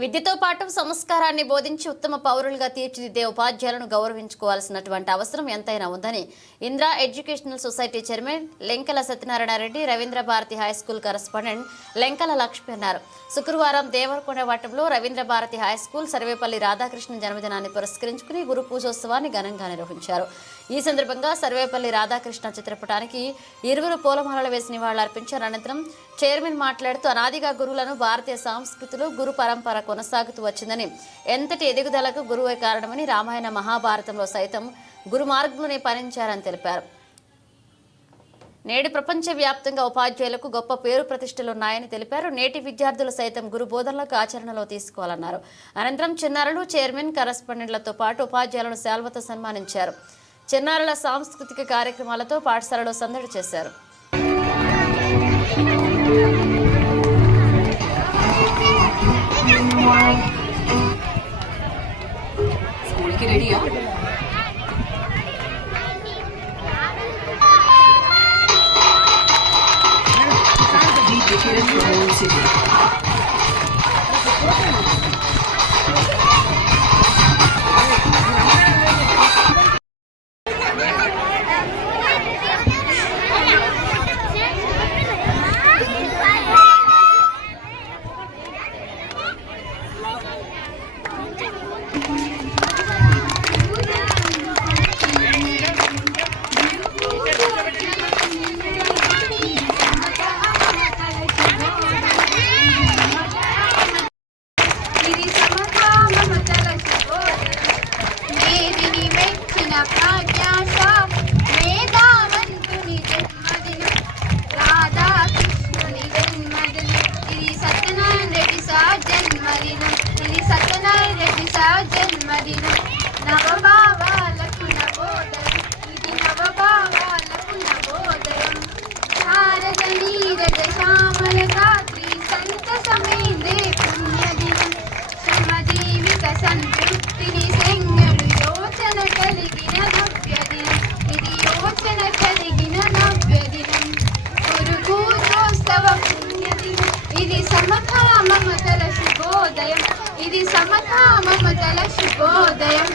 విద్యతో పాటు సంస్కారాన్ని బోధించి ఉత్తమ పౌరులుగా తీర్చిదిద్దే ఉపాధ్యాయులను గౌరవించుకోవాల్సినటువంటి అవసరం ఎంతైనా ఉందని Indra educational society chairman Lenkala Satyanarayana Reddy Ravindra Bharati high school correspondent Lenkala Lakshmi అన్నారు. శుక్రవారం దేవరకొండ వటంలో రవీంద్ర భారతి హైస్కూల్ సర్వేపల్లి రాధాకృష్ణ జన్మదినాన్ని పురస్కరించుకుని గురు పూజోత్సవాన్ని ఘనంగా నిర్వహించారు. ఈ సందర్భంగా సర్వేపల్లి రాధాకృష్ణ చిత్రపటానికి ఇరువురు పూలమాలలు వేసి నివాళులర్పించారు. అనంతరం చైర్మన్ మాట్లాడుతూ అనాదిగా గురువులను భారతీయ సంస్కృతిలో గురు పరంపర కొనసాగుతూ వచ్చిందని, ఎంతటి ఎదుగుదలకు గురువే కారణమని, రామాయణ మహాభారతంలో సైతం గురు మార్గంలోనే పయనించారని తెలిపారు. నేడు ప్రపంచవ్యాప్తంగా ఉపాధ్యాయులకు గొప్ప పేరు ప్రతిష్టలున్నాయని తెలిపారు. నేటి విద్యార్థులు సైతం గురు బోధనలకు ఆచరణలో తీసుకోవాలన్నారు. అనంతరం చిన్నారులు, చైర్మన్, కరెస్పాండెంట్లతో పాటు ఉపాధ్యాయులను శాల్వతో సన్మానించారు. చిన్నారుల సాంస్కృతిక కార్యక్రమాలతో పాఠశాలలో సందడి చేశారు. ఇది సమతా మమతల శుభోదయం.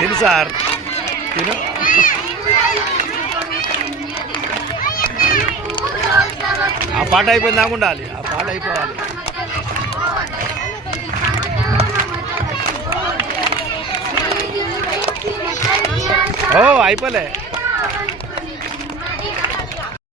తిను సార్ తిను. ఆ పాట అయిపోయింది దాకా ఉండాలి, ఆ పాట అయిపోవాలి. ఓ అయిపోలే.